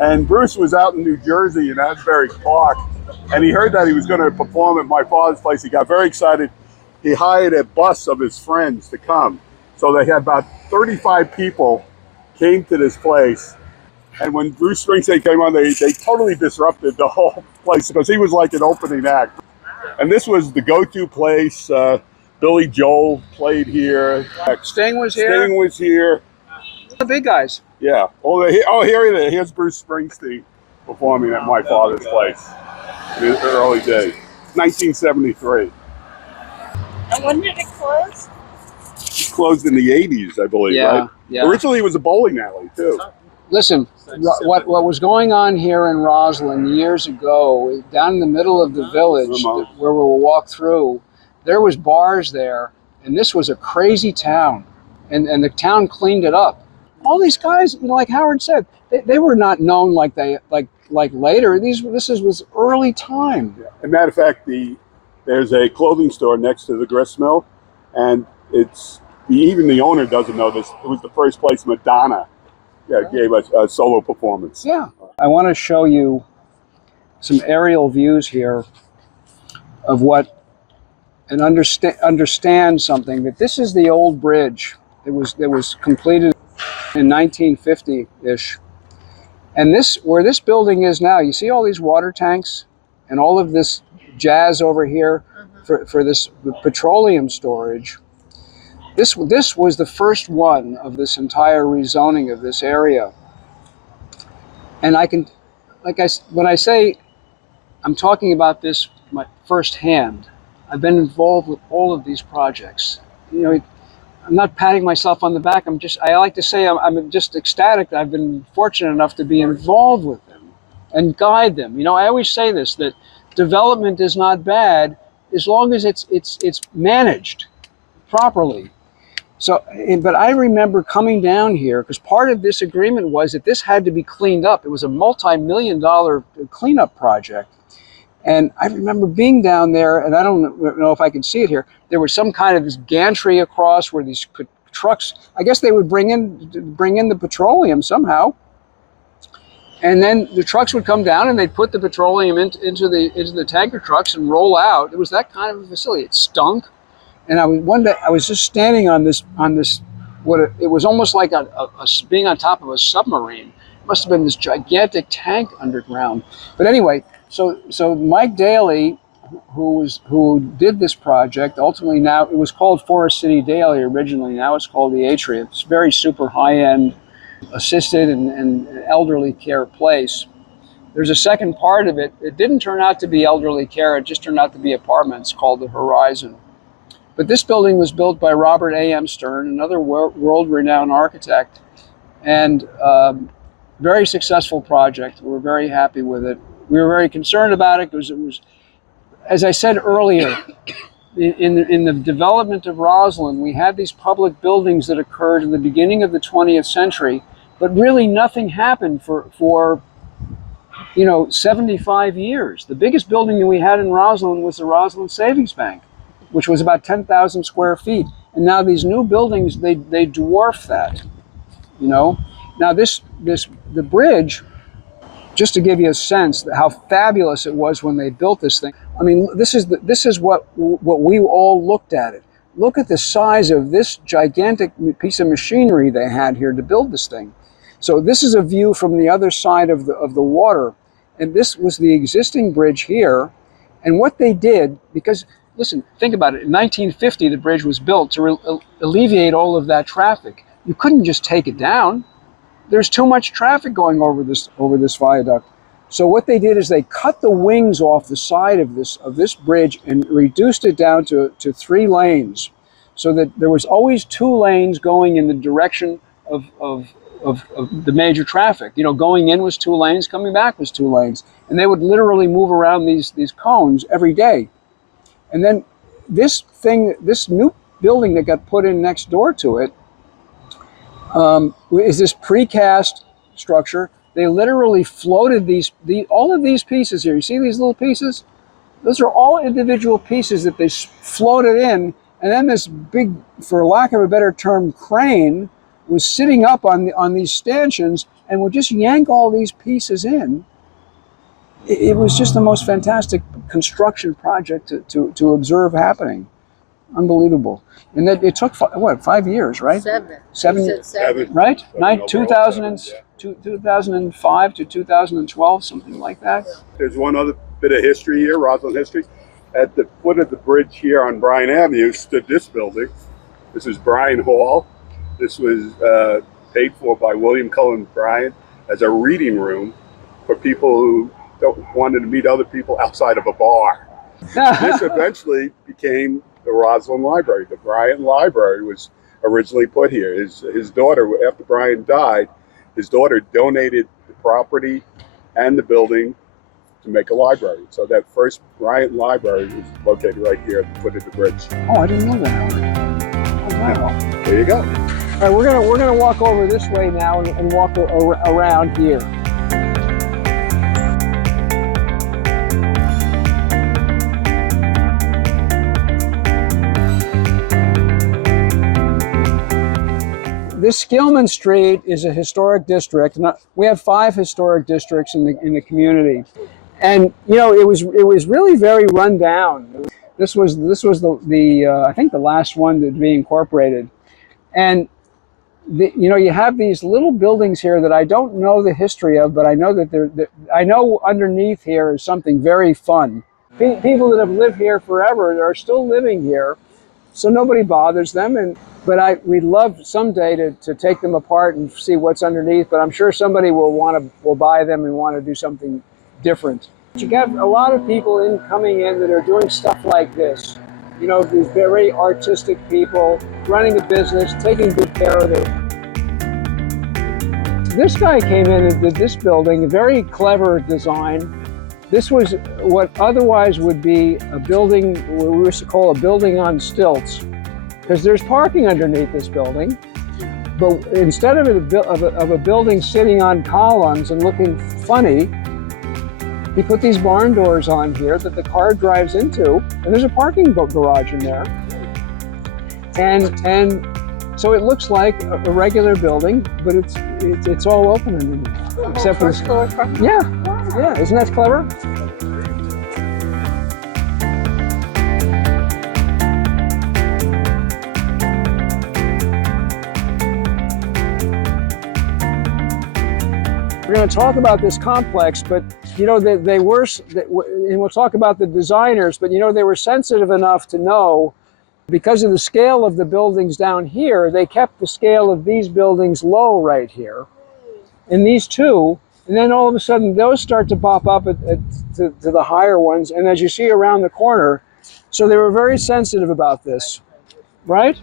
And Bruce was out in New Jersey in Asbury Park, and he heard that he was going to perform at my father's place. He got very excited. He hired a bus of his friends to come. So they had about 35 people came to this place. And when Bruce Springsteen came on, they totally disrupted the whole place because he was like an opening act. And this was the go-to place. Billy Joel played here. Sting was here. Sting was here. The big guys. Yeah. Oh, here it is. Here's Bruce Springsteen performing at my father's place in the early days, 1973. And when did it close? It closed in the 80s, I believe, right? Yeah. Originally, it was a bowling alley, too. Listen, what was going on here in Roslyn years ago, down in the middle of the village where we'll walk through, there was bars there, and this was a crazy town, and the town cleaned it up. All these guys, like Howard said, they were not known like later. This was early time. Yeah. As a matter of fact, there's a clothing store next to the grist mill, and even the owner doesn't know this. It was the first place Madonna gave us a solo performance. Yeah. I want to show you some aerial views here of what, and understand something, that this is the old bridge. It was completed in 1950-ish. And where this building is now, you see all these water tanks and all of this jazz over here for this petroleum storage. This was the first one of this entire rezoning of this area. And when I say I'm talking about this firsthand, I've been involved with all of these projects. I'm not patting myself on the back. I like to say I'm just ecstatic that I've been fortunate enough to be involved with them and guide them. I always say this, that development is not bad as long as it's managed properly. So, but I remember coming down here because part of this agreement was that this had to be cleaned up. It was a multi-million-dollar cleanup project. And I remember being down there, and I don't know if I can see it here, there was some kind of this gantry across where these trucks, I guess they would bring in the petroleum somehow. And then the trucks would come down and they'd put the petroleum into the tanker trucks and roll out. It was that kind of a facility. It stunk. And one day I was just standing on this it was almost like being on top of a submarine. It must have been this gigantic tank underground. But anyway, so Mike Daly, who did this project, ultimately now it was called Forest City Daly originally. Now it's called the Atrium. It's very super high-end, assisted and elderly care place. There's a second part of it. It didn't turn out to be elderly care. It just turned out to be apartments called the Horizon. But this building was built by Robert A.M. Stern, another world-renowned architect, and very successful project. We're very happy with it. We were very concerned about it because it was, as I said earlier, in the development of Roslyn, we had these public buildings that occurred in the beginning of the 20th century, but really nothing happened for 75 years. The biggest building that we had in Roslyn was the Roslyn Savings Bank, which was about 10,000 square feet. And now these new buildings, they dwarf that, Now the bridge, just to give you a sense how fabulous it was when they built this thing. I mean, this is what we all looked at it. Look at the size of this gigantic piece of machinery they had here to build this thing. So this is a view from the other side of the water. And this was the existing bridge here. And what they did, because listen, think about it. In 1950, the bridge was built to alleviate all of that traffic. You couldn't just take it down. There's too much traffic going over this viaduct. So what they did is they cut the wings off the side of this bridge and reduced it down to 3 lanes, so that there was always 2 lanes going in the direction of the major traffic. You know, going in was 2 lanes, coming back was 2 lanes, and they would literally move around these cones every day. And then this new building that got put in next door to it is this precast structure. They literally floated all of these pieces here. You see these little pieces? Those are all individual pieces that they floated in, and then this big, for lack of a better term, crane was sitting up on these stanchions and would just yank all these pieces in. It was just the most fantastic construction project to observe happening. Unbelievable. And that it took 5 years, right? 7. 7 He said 7. right? 7 2005 to 2012, something like that. There's one other bit of history here, Roslyn history. At the foot of the bridge here on Bryan Avenue stood this building. This is Bryan Hall. This was paid for by William Cullen Bryan as a reading room for people who wanted to meet other people outside of a bar. This eventually became the Roslyn Library. The Bryan Library was originally put here. His daughter, after Bryan died, his daughter donated the property and the building to make a library. So that first Bryan Library was located right here at the foot of the bridge. Oh, I didn't know that. Oh, wow. There you go. All right, we're gonna walk over this way now and walk around here. This Skillman Street is a historic district. We have 5 historic districts in the community, and you know it was really very run down. This was the I think the last one to be incorporated, and you have these little buildings here that I don't know the history of, but I know that I know underneath here is something very fun. People that have lived here forever are still living here, so nobody bothers them. But we'd love someday to take them apart and see what's underneath. But I'm sure somebody will buy them and want to do something different. You have a lot of people coming in that are doing stuff like this. You know, these very artistic people running a business, taking good care of it. This guy came in and did this building, a very clever design. This was what otherwise would be a building, what we used to call a building on stilts, because there's parking underneath this building. But instead of a building sitting on columns and looking funny, he put these barn doors on here that the car drives into, and there's a parking garage in there. And so it looks like a regular building, but it's all open underneath. Except for First floor. yeah, isn't that clever? We're going to talk about this complex, but you know and we'll talk about the designers, but you know they were sensitive enough to know, because of the scale of the buildings down here, they kept the scale of these buildings low right here, and these two, and then all of a sudden those start to pop up to the higher ones, and as you see around the corner, so they were very sensitive about this, right?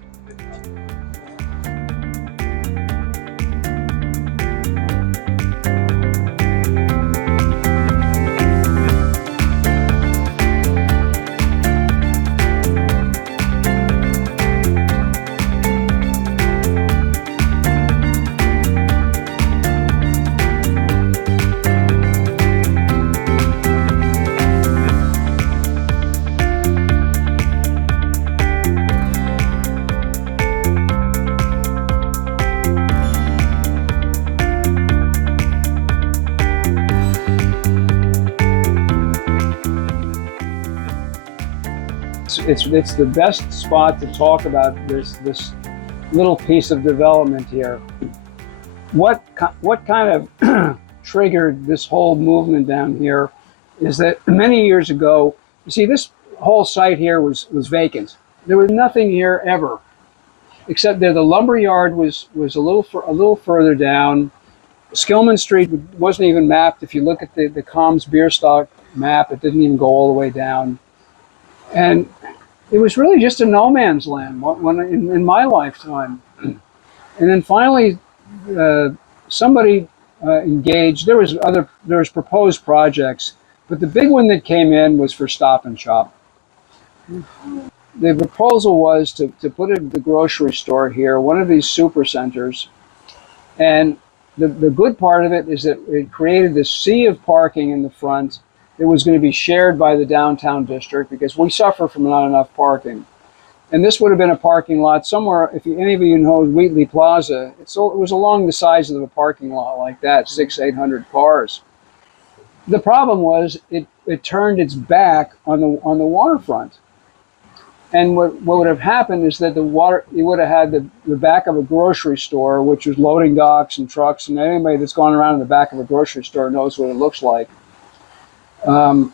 It's the best spot to talk about this little piece of development here. What kind of triggered this whole movement down here is that many years ago, you see, this whole site here was vacant. There was nothing here ever, except that the lumber yard was a little further down, Skillman Street wasn't even mapped. If you look at the Comm's beer stock map, it didn't even go all the way down. And it was really just a no man's land in my lifetime. And then finally, somebody engaged. There was proposed projects, but the big one that came in was for Stop and Shop. The proposal was to put the grocery store here, one of these super centers, and the good part of it is that it created this sea of parking in the front that was going to be shared by the downtown district because we suffer from not enough parking. And this would have been a parking lot somewhere, if any of you know Wheatley Plaza, it was along the size of a parking lot like that, 600-800 cars. The problem was it turned its back on the waterfront. And what would have happened is that you would have had the back of a grocery store, which was loading docks and trucks, and anybody that's gone around in the back of a grocery store knows what it looks like. And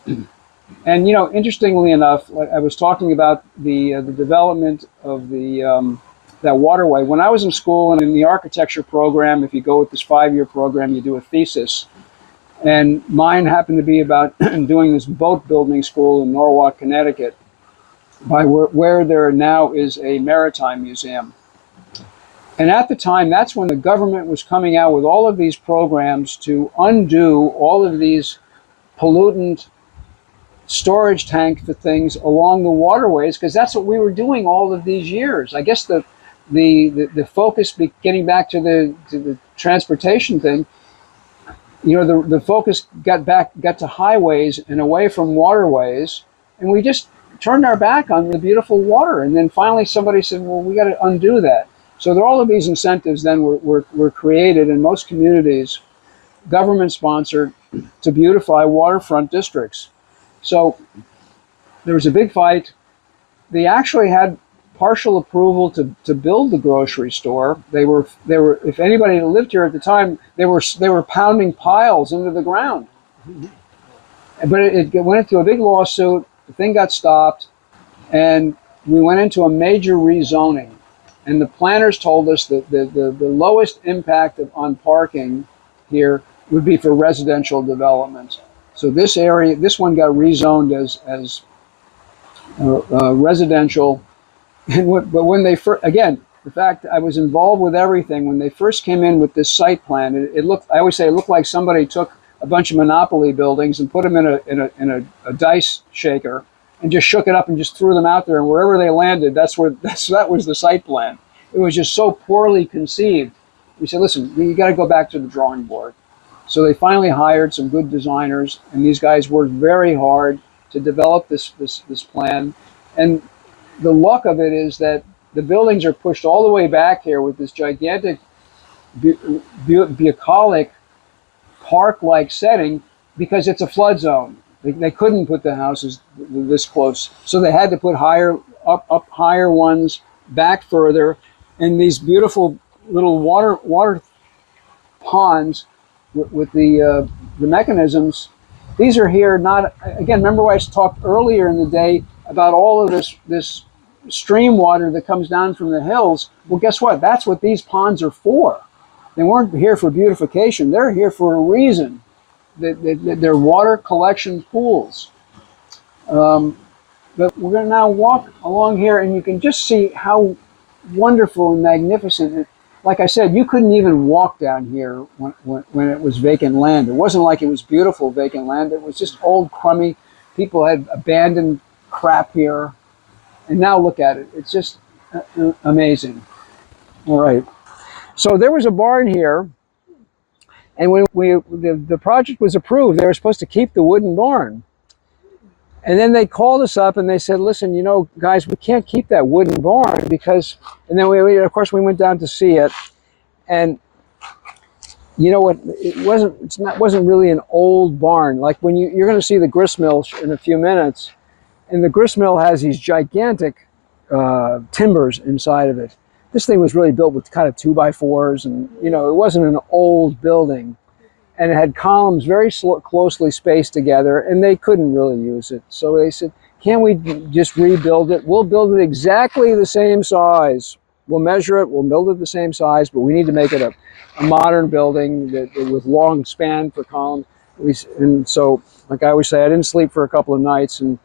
interestingly enough, I was talking about the development of that waterway. When I was in school and in the architecture program, if you go with this 5-year program, you do a thesis. And mine happened to be about doing this boat building school in Norwalk, Connecticut, by where there now is a maritime museum. And at the time, that's when the government was coming out with all of these programs to undo all of these pollutant storage tank for things along the waterways, because that's what we were doing all of these years. I guess the focus, getting back to the transportation thing, the focus got to highways and away from waterways, and we just turned our back on the beautiful water. And then finally somebody said, well, we got to undo that. So all of these incentives then were created in most communities, government sponsored, to beautify waterfront districts. So there was a big fight. They actually had partial approval to build the grocery store. They were if anybody lived here at the time, they were pounding piles into the ground. But it went into a big lawsuit. The thing got stopped, and we went into a major rezoning. And the planners told us that the lowest impact on parking here would be for residential development. So this one got rezoned as residential. But when they first, again, the fact I was involved with everything, when they first came in with this site plan, it looked, I always say, it looked like somebody took a bunch of Monopoly buildings and put them in a dice shaker and just shook it up and just threw them out there, and wherever they landed, that was the site plan. It was just so poorly conceived. We said, listen, you got to go back to the drawing board. So they finally hired some good designers, and these guys worked very hard to develop this plan. And the luck of it is that the buildings are pushed all the way back here with this gigantic bucolic park-like setting because it's a flood zone. They couldn't put the houses this close, so they had to put up higher ones back further, and these beautiful little water ponds with the mechanisms. These are here not, again, remember I talked earlier in the day about all of this stream water that comes down from the hills. Well, guess what? That's what these ponds are for. They weren't here for beautification. They're here for a reason. They're water collection pools. But we're going to now walk along here, and you can just see how wonderful and magnificent. Like I said, you couldn't even walk down here when it was vacant land. It wasn't like it was beautiful vacant land. It was just old, crummy. People had abandoned crap here. And now look at it. It's just amazing. All right. So there was a barn here. And when the project was approved, they were supposed to keep the wooden barn. And then they called us up and they said, listen, guys, we can't keep that wooden barn because, and then of course we went down to see it. And you know what, it wasn't really an old barn. Like when you're going to see the grist mill in a few minutes, and the grist mill has these gigantic timbers inside of it. This thing was really built with kind of 2x4s, and it wasn't an old building. And it had columns very closely spaced together, and they couldn't really use it. So they said, can we just rebuild it? We'll build it exactly the same size. we'll measure it, we'll build it the same size, but we need to make it a modern building with long span for columns. And so, like I always say, I didn't sleep for a couple of nights, and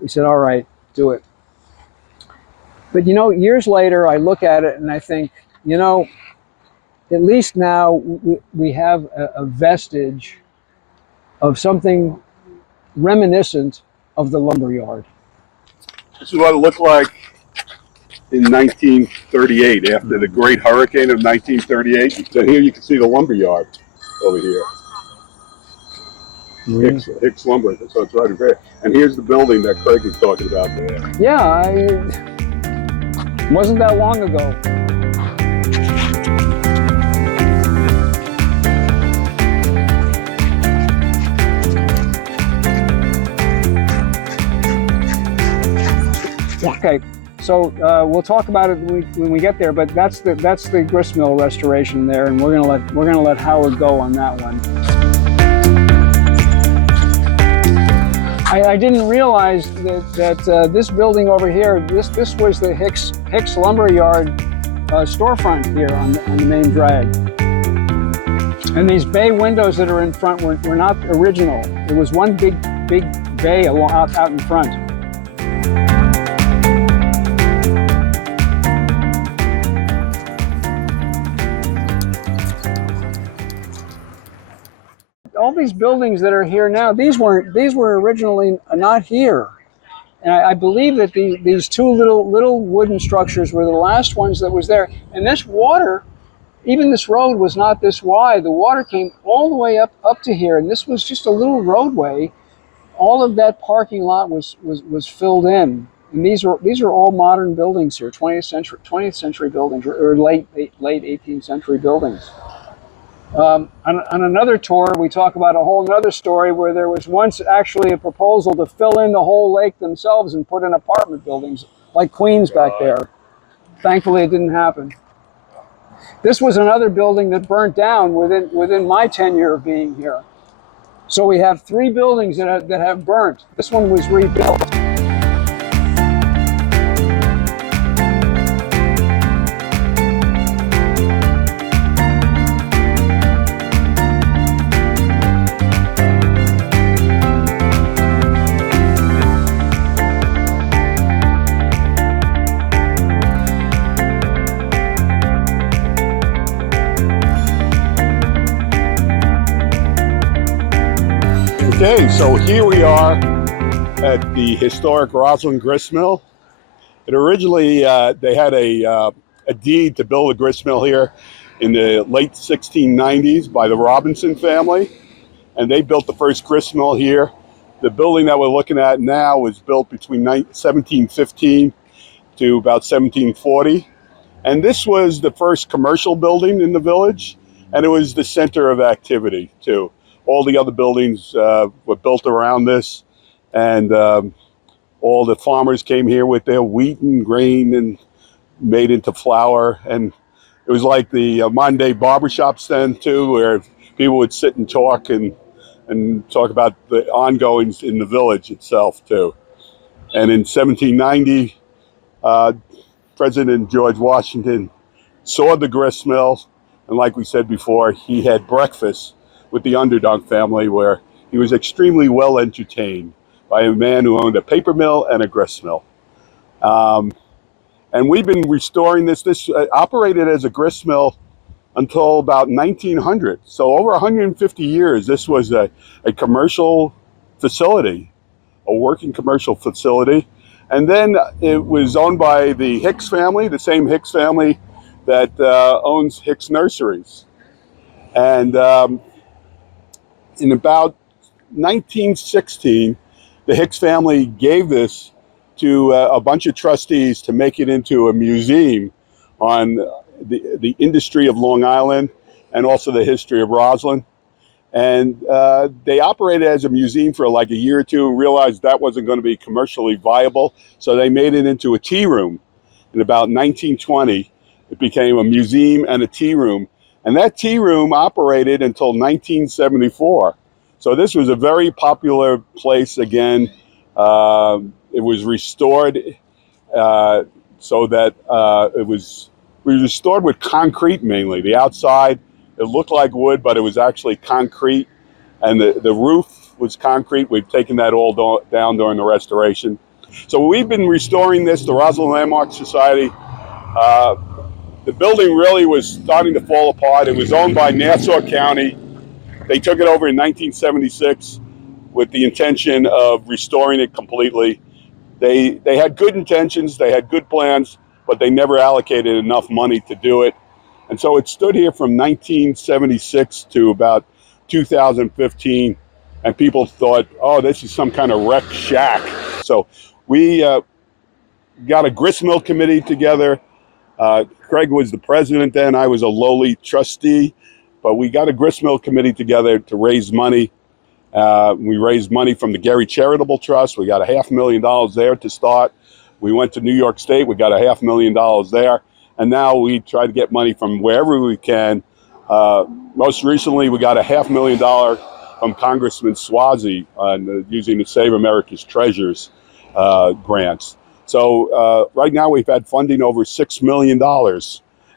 we said, all right, do it. But you know, years later, I look at it and I think, you know, at least now we have a vestige of something reminiscent of the lumberyard. This is what it looked like in 1938, after the Great Hurricane of 1938. So here you can see the lumberyard over here. Hicks Lumber, so it's right over here. And here's the building that Craig was talking about there. Yeah, wasn't that long ago. Okay, so we'll talk about it when we get there. But that's the grist mill restoration there, and we're gonna let Howard go on that one. I didn't realize that this building over here, this was the Hicks Lumberyard storefront here on the main drag. And these bay windows that are in front were not original. It was one big bay out in front. All these buildings that are here now, these were originally not here, and I believe that these two little wooden structures were the last ones that was there. And this water, even this road was not this wide. The water came all the way up to here, and this was just a little roadway. All of that parking lot was filled in, and these are all modern buildings here, 20th century buildings, or late 18th century buildings. On another tour, we talk about a whole other story where there was once actually a proposal to fill in the whole lake themselves and put in apartment buildings like Queens back there. Thankfully, it didn't happen. This was another building that burnt down within my tenure of being here. So we have 3 buildings that have burnt. This one was rebuilt. Okay, so here we are at the historic Roslyn Grist Mill. It originally, they had a deed to build a grist mill here in the late 1690s by the Robeson family, and they built the first grist mill here. The building that we're looking at now was built between 1715 to about 1740, and this was the first commercial building in the village, and it was the center of activity too. All the other buildings were built around this, and all the farmers came here with their wheat and grain and made into flour. And it was like the modern day barbershops then too, where people would sit and talk and talk about the ongoings in the village itself too. And in 1790, President George Washington saw the grist mill, and like we said before, he had breakfast with the Underdog family, where he was extremely well entertained by a man who owned a paper mill and a grist mill. And we've been restoring this. This operated as a grist mill until about 1900. So over 150 years, this was a commercial facility, a working commercial facility. And then it was owned by the Hicks family, the same Hicks family that owns Hicks Nurseries. And in about 1916, the Hicks family gave this to a bunch of trustees to make it into a museum on the industry of Long Island and also the history of Roslyn. And they operated as a museum for like a year or two and realized that wasn't going to be commercially viable. So they made it into a tea room. In about 1920, it became a museum and a tea room. And that tea room operated until 1974. So this was a very popular place again. It was restored so that it was We restored with concrete mainly. The outside, it looked like wood, but it was actually concrete. And the roof was concrete. We've taken that all down during the restoration. So we've been restoring this, the Roslyn Landmark Society. The building really was starting to fall apart. It was owned by Nassau County. They took it over in 1976 with the intention of restoring it completely. They had good intentions, they had good plans, but they never allocated enough money to do it. And so it stood here from 1976 to about 2015, and people thought, oh, this is some kind of wreck shack. So we got a grist mill committee together. Craig was the president then, I was a lowly trustee, but we got a grist mill committee together to raise money. We raised money from the Gary Charitable Trust. We got $500,000 there to start. We went to New York State. We got $500,000 there. And now we try to get money from wherever we can. Most recently, we got $500,000 from Congressman Swazi using the Save America's Treasures grants. So right now we've had funding over $6 million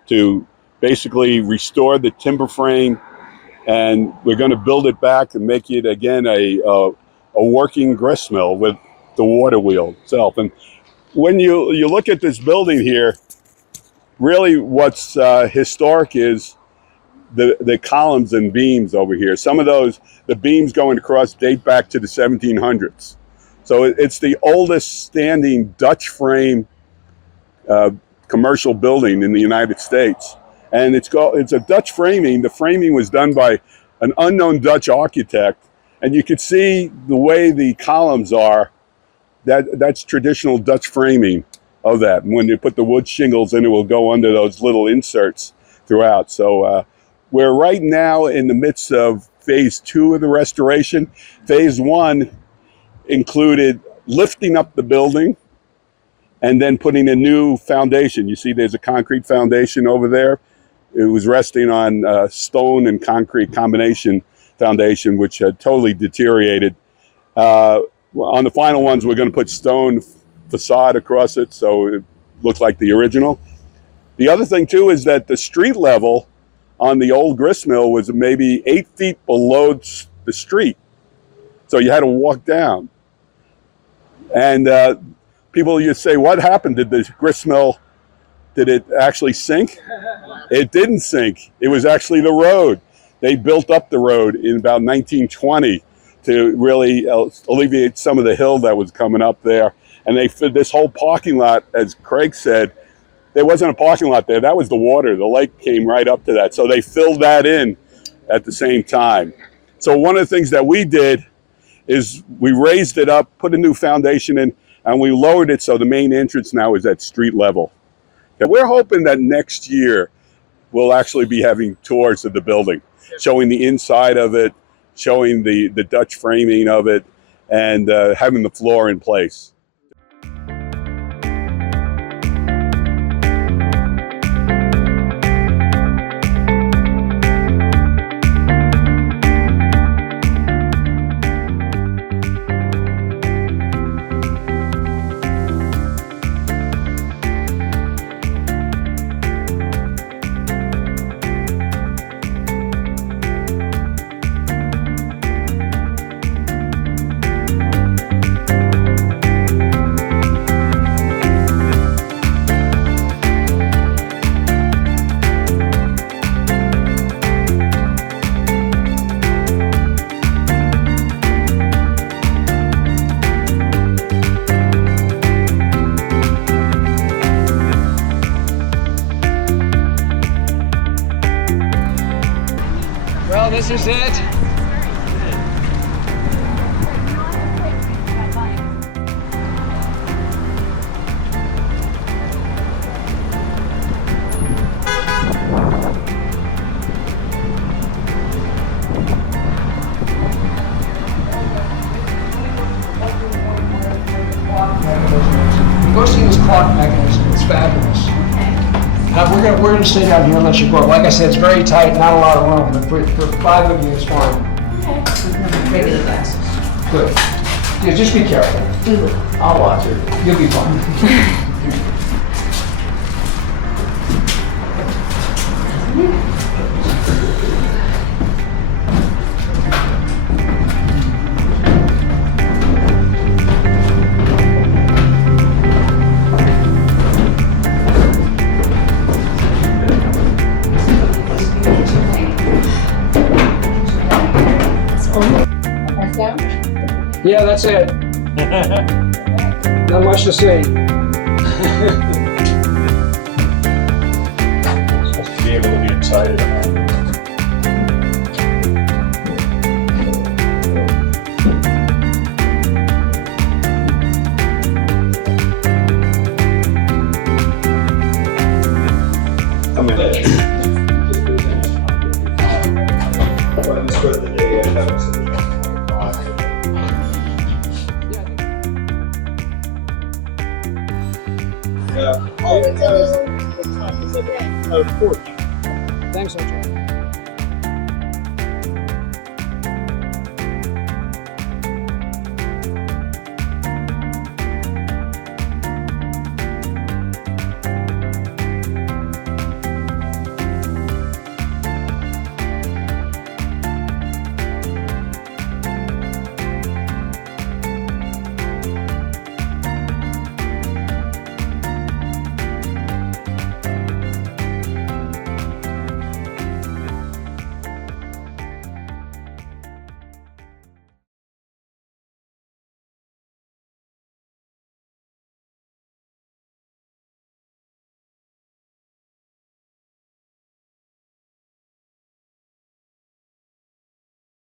to basically restore the timber frame, and we're going to build it back and make it again a working grist mill with the water wheel itself. And when you look at this building here, really what's historic is the columns and beams over here. Some of those, the beams going across, date back to the 1700s. So it's the oldest standing Dutch frame commercial building in the United States. And it's a Dutch framing. The framing was done by an unknown Dutch architect. And you could see the way the columns are, that's traditional Dutch framing of that. And when you put the wood shingles in, it will go under those little inserts throughout. So we're right now in the midst of phase 2 of the restoration. Phase 1 included lifting up the building and then putting a new foundation. You see there's a concrete foundation over there. It was resting on stone and concrete combination foundation, which had totally deteriorated. On the final ones, we're going to put stone facade across it, so it looks like the original. The other thing, too, is that the street level on the old grist mill was maybe 8 feet below the street. So you had to walk down. And people used to say, what happened? Did the grist mill, did it actually sink? It didn't sink. It was actually the road. They built up the road in about 1920 to really alleviate some of the hill that was coming up there. And they filled this whole parking lot, as Craig said, there wasn't a parking lot there. That was the water. The lake came right up to that. So they filled that in at the same time. So one of the things that we did is we raised it up, put a new foundation in, and we lowered it so the main entrance now is at street level. And we're hoping that next year we'll actually be having tours of the building, showing the inside of it, showing the Dutch framing of it, and having the floor in place. Well, this is it. Go see this clock mechanism. It's fabulous. We're gonna stay down here and let you go up. Like I said, it's very tight, not a lot of room, but for 5 of you, it's fine. Okay. Maybe the glasses. Good. Yeah, just be careful. I'll watch it. You'll be fine. Yeah, that's it. Not much to see. Just be able to be excited about it. Come in. When it's worth the day, I have some. Yeah. Thanks, Richard.